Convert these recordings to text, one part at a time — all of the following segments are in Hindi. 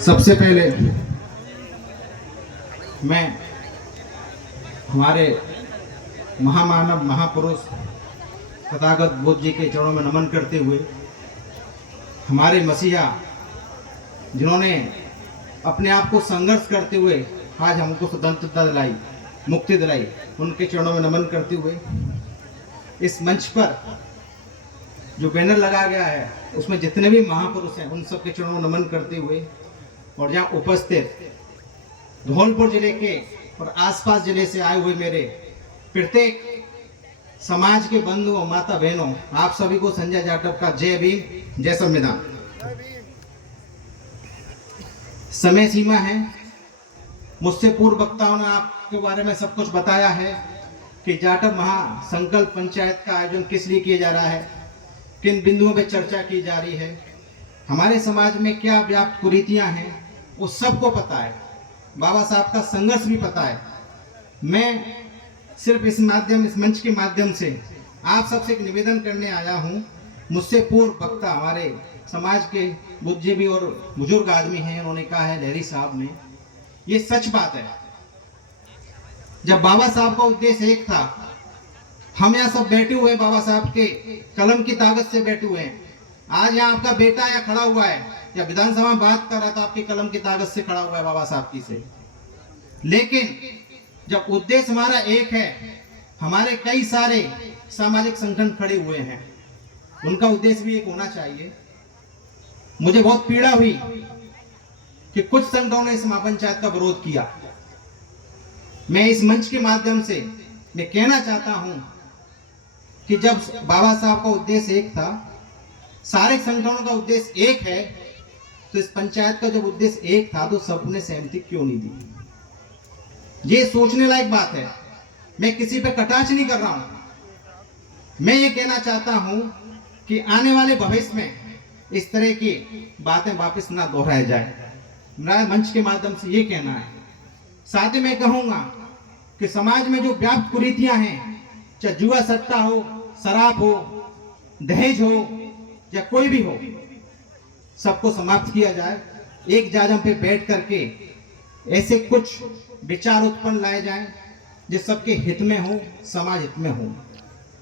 सबसे पहले मैं हमारे महामानव महापुरुष तथागत बुद्ध जी के चरणों में नमन करते हुए हमारे मसीहा जिन्होंने अपने आप को संघर्ष करते हुए आज हमको स्वतंत्रता दिलाई, मुक्ति दिलाई, उनके चरणों में नमन करते हुए इस मंच पर जो बैनर लगाया गया है उसमें जितने भी महापुरुष हैं उन सब के चरणों में नमन करते हुए और यहाँ उपस्थित धौलपुर जिले के और आसपास जिले से आए हुए मेरे प्रत्येक समाज के बंधु और माता बहनों, आप सभी को संजय जाटव का जय भीम, जय संविधान। समय सीमा है, मुझसे पूर्व वक्ताओं ने आपके बारे में सब कुछ बताया है कि जाटव महासंकल्प पंचायत का आयोजन किस लिए किया जा रहा है, किन बिंदुओं पर चर्चा की जा रही है, हमारे समाज में क्या व्याप्त कुरीतियां हैं, वो सबको पता है। बाबा साहब का संघर्ष भी पता है। मैं सिर्फ इस मंच के माध्यम से आप सबसे एक निवेदन करने आया हूँ। मुझसे पूर्व वक्ता हमारे समाज के बुद्धिजीवी और बुजुर्ग आदमी हैं, उन्होंने कहा है, लहरी साहब ने, ये सच बात है। जब बाबा साहब का उद्देश्य एक था, हम यहाँ सब बैठे हुए बाबा साहब के कलम की ताकत से बैठे हुए हैं। आज यहाँ आपका बेटा यहाँ खड़ा हुआ है या विधानसभा में बात कर रहा था, आपकी कलम की ताकत से खड़ा हुआ है बाबा साहब की से। लेकिन जब उद्देश्य हमारा एक है, हमारे कई सारे सामाजिक संगठन खड़े हुए हैं, उनका उद्देश्य भी एक होना चाहिए। मुझे बहुत पीड़ा हुई कि कुछ संगठनों ने इस महापंचायत का विरोध किया। मैं इस मंच के माध्यम से मैं कहना चाहता हूं कि जब बाबा साहब का उद्देश्य एक था, सारे संगठनों का उद्देश्य एक है, तो इस पंचायत का जब उद्देश्य एक था तो सबने सहमति क्यों नहीं दी? ये सोचने लायक बात है। मैं किसी पे कटाक्ष नहीं कर रहा हूं। मैं ये कहना चाहता हूं कि आने वाले भविष्य में इस तरह की बातें वापस ना दोहराया जाए। मेरा मंच के माध्यम से ये कहना है। साथ ही मैं कहूंगा कि समाज में जो व्याप्त कुरीतियां हैं, चाहे जुआ सट्टा हो, शराब हो, दहेज हो या कोई भी हो, सबको समाप्त किया जाए। एक जाजम पे बैठ करके ऐसे कुछ विचार उत्पन्न लाए जाएं जो सबके हित में हो, समाज हित में हो।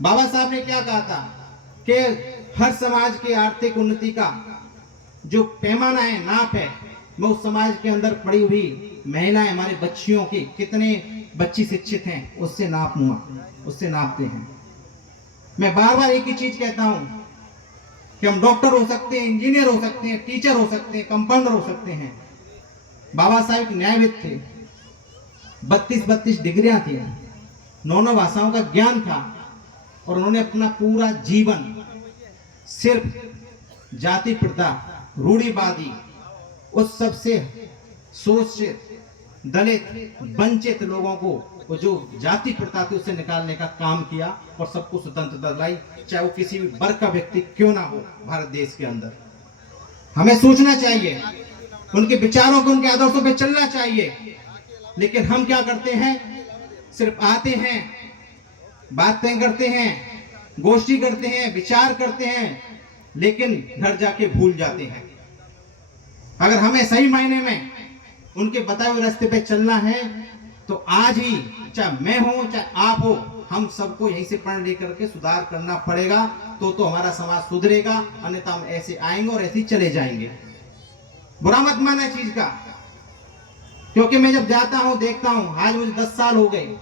बाबा साहब ने क्या कहा था कि हर समाज की आर्थिक उन्नति का जो पैमाना है, नाप है, मैं उस समाज के अंदर पड़ी हुई महिलाएं, हमारे बच्चियों की कितने बच्ची शिक्षित हैं उससे उससे नापते हैं। मैं बार बार एक ही चीज कहता हूं कि हम डॉक्टर हो सकते हैं, इंजीनियर हो सकते हैं, टीचर हो सकते हैं, कंपाउंडर हो सकते हैं। बाबा साहब एक न्यायविद थे, 32 डिग्रियां थी, 9 भाषाओं का ज्ञान था और उन्होंने अपना पूरा जीवन सिर्फ जाति प्रथा, रूढ़िवादी, उस सबसे शोषित, दलित, वंचित लोगों को वो जो जाति प्रथा थी उससे निकालने का काम किया और सबको स्वतंत्रता दिलाई, चाहे वो किसी भी वर्ग का व्यक्ति क्यों ना हो भारत देश के अंदर। हमें सोचना चाहिए, उनके विचारों को, उनके आदर्शों पे चलना चाहिए। लेकिन हम क्या करते हैं? सिर्फ आते हैं, बातें करते हैं, गोष्ठी करते हैं, विचार करते हैं, लेकिन घर जाके भूल जाते हैं। अगर हमें सही मायने में उनके बताए हुए रास्ते पे चलना है तो आज ही, चाहे मैं हूं चाहे आप हो, हम सबको यहीं से प्रण लेकर के सुधार करना पड़ेगा। तो हमारा समाज सुधरेगा, अन्यथा हम ऐसे आएंगे और ऐसे ही चले जाएंगे। बुरा मत माना चीज का, क्योंकि मैं जब जाता हूं, देखता हूं, आज मुझे 10 साल हो गए।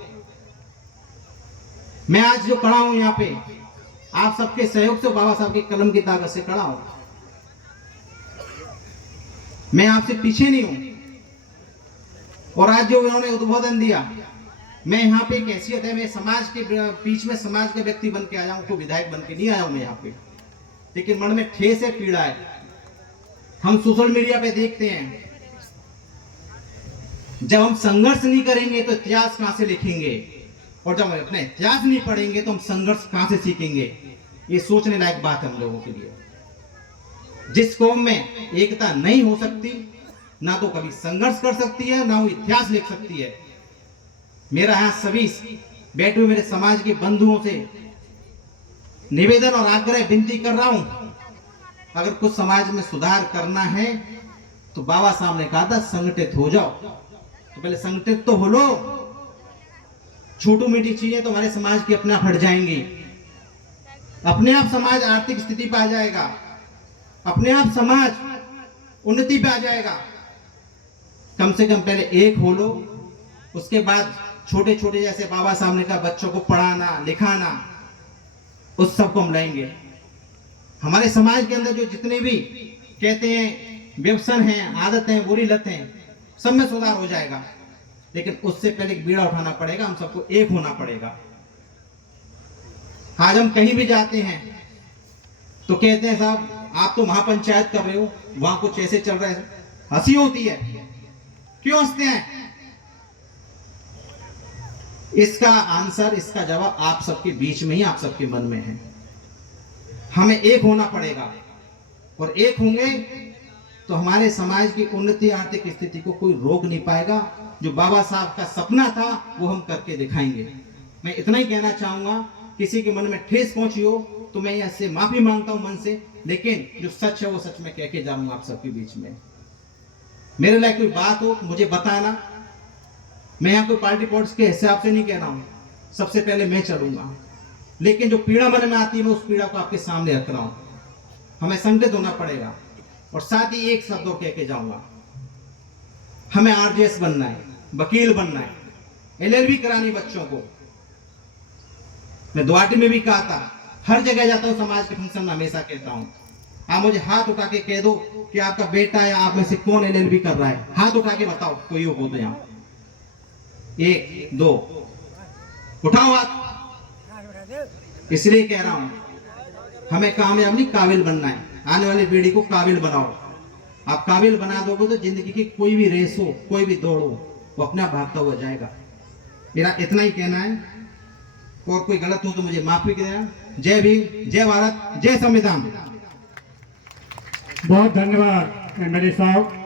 मैं आज जो खड़ा हूं यहाँ पे, आप सबके सहयोग से, बाबा साहब के कलम की ताकत से खड़ा हूं। मैं आपसे पीछे नहीं हूं। और आज जो उन्होंने उद्बोधन दिया, मैं यहाँ पे एक हैसियत है, मैं समाज के बीच में समाज का व्यक्ति बन के आया हूं, कोई विधायक बन के नहीं आया हूं मैं यहाँ पे, लेकिन मन में ठेस है, पीड़ा है। हम सोशल मीडिया पे देखते हैं, जब हम संघर्ष नहीं करेंगे तो इतिहास कहां से लिखेंगे, और जब हम अपना इतिहास नहीं पढ़ेंगे तो हम संघर्ष कहां से सीखेंगे? ये सोचने लायक बात है हम लोगों के लिए। जिस कौम में एकता नहीं हो सकती, ना तो कभी संघर्ष कर सकती है, ना वो इतिहास लिख सकती है। मेरा यहाँ सभी बैठे हुए मेरे समाज के बंधुओं से निवेदन और आग्रह विनती कर रहा हूं, अगर कुछ समाज में सुधार करना है तो बाबा साहब ने कहा था संगठित हो जाओ। तो पहले संगठित तो हो लो, छोटी मीठी चीजें तो हमारे समाज की अपने आप हट जाएंगी, अपने आप समाज आर्थिक स्थिति पे आ जाएगा, अपने आप समाज उन्नति पे आ जाएगा। कम से कम पहले एक हो लो, उसके बाद छोटे छोटे जैसे बाबा साहब ने कहा बच्चों को पढ़ाना लिखाना, उस सबको हम लाएंगे। हमारे समाज के अंदर जो जितने भी कहते हैं व्यसन हैं, आदत हैं, बुरी लत हैं, सब में सुधार हो जाएगा। लेकिन उससे पहले एक बीड़ा उठाना पड़ेगा, हम सबको एक होना पड़ेगा। आज हम कहीं भी जाते हैं तो कहते हैं साहब आप तो महापंचायत कर रहे हो, वहां कुछ ऐसे चल रहा है, हंसी होती है। क्यों हंसते हैं? इसका आंसर, इसका जवाब आप सबके बीच में ही, आप सबके मन में है। हमें एक होना पड़ेगा, और एक होंगे तो हमारे समाज की उन्नति, आर्थिक स्थिति को कोई रोक नहीं पाएगा। जो बाबा साहब का सपना था वो हम करके दिखाएंगे। मैं इतना ही कहना चाहूंगा, किसी के मन में ठेस पहुंची हो तो मैं इससे माफी मांगता हूं मन से, लेकिन जो सच है वो सच में कह के जाऊंगा आप सबके बीच में। मेरे लिए कोई बात हो मुझे बताना, मैं यहाँ कोई पार्टी पॉलिटिक्स के हिसाब से नहीं कह रहा हूं, सबसे पहले मैं चलूंगा, लेकिन जो पीड़ा मन में आती है मैं उस पीड़ा को आपके सामने रख रहा हूं। हमें संगठित होना पड़ेगा, और साथ ही एक शब्द कह के जाऊंगा, हमें आरजेएस बनना है, वकील बनना है, एलएलबी करानी बच्चों को। मैं गुवाहाटी में भी कहा था, हर जगह जाता हूं समाज के फंक्शन में हमेशा कहता हूं, आप मुझे हाथ उठा के कह दो कि आपका बेटा या आप में से कौन एलएलबी कर रहा है, हाथ उठा के बताओ कोई हो तो। यहाँ 1 2 उठाओ हाथ। इसलिए कह रहा हूं हमें कामयाब नहीं काबिल बनना है, आने वाली पीढ़ी को काबिल बनाओ। आप काबिल बना दोगे तो जिंदगी की कोई भी रेस हो, कोई भी दौड़ हो, वो अपने आप भागता हुआ जाएगा। मेरा इतना ही कहना है, और कोई गलत हो तो मुझे माफी देना। जय भीम, जय भारत, जय संविधान। बहुत धन्यवाद एमएलए साहब।